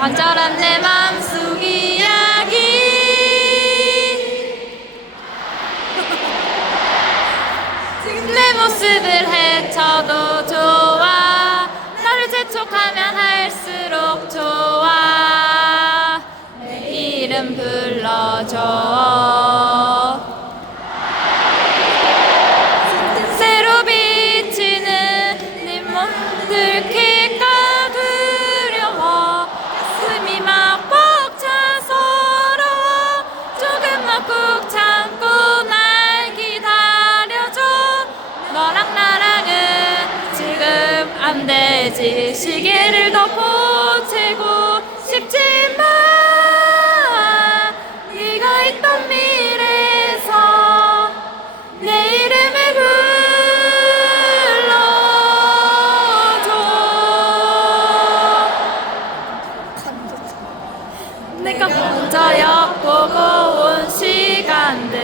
완전한 내 맘속 이야기. 내 모습을 헤쳐도 좋아. 나를 재촉하면 할수록 좋아. 내 이름 불러줘 되지 시계를 더 보채고 싶지만 네가 있던 미래에서 내 이름을 불러줘. 내가 먼저 엿보고 온 시간들.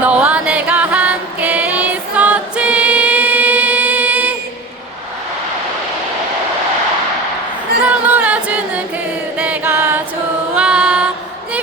너와 내가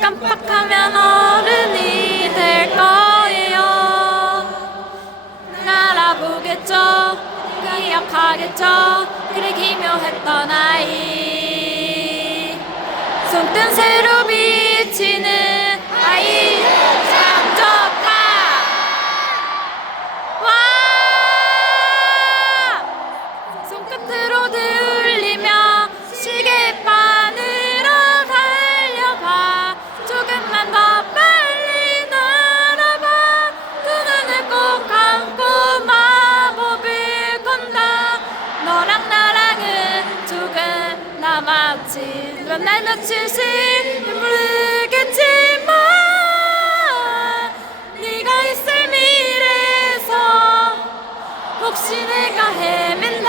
깜빡하면 어른이 될 거예요. 알아보겠죠? 기억하겠죠? 그래 기묘했던 아이. 손등 새로 비치는 남았지 몇날 며칠씩 모르겠지만 네가 있을 미래에서 혹시 내가 헤맨다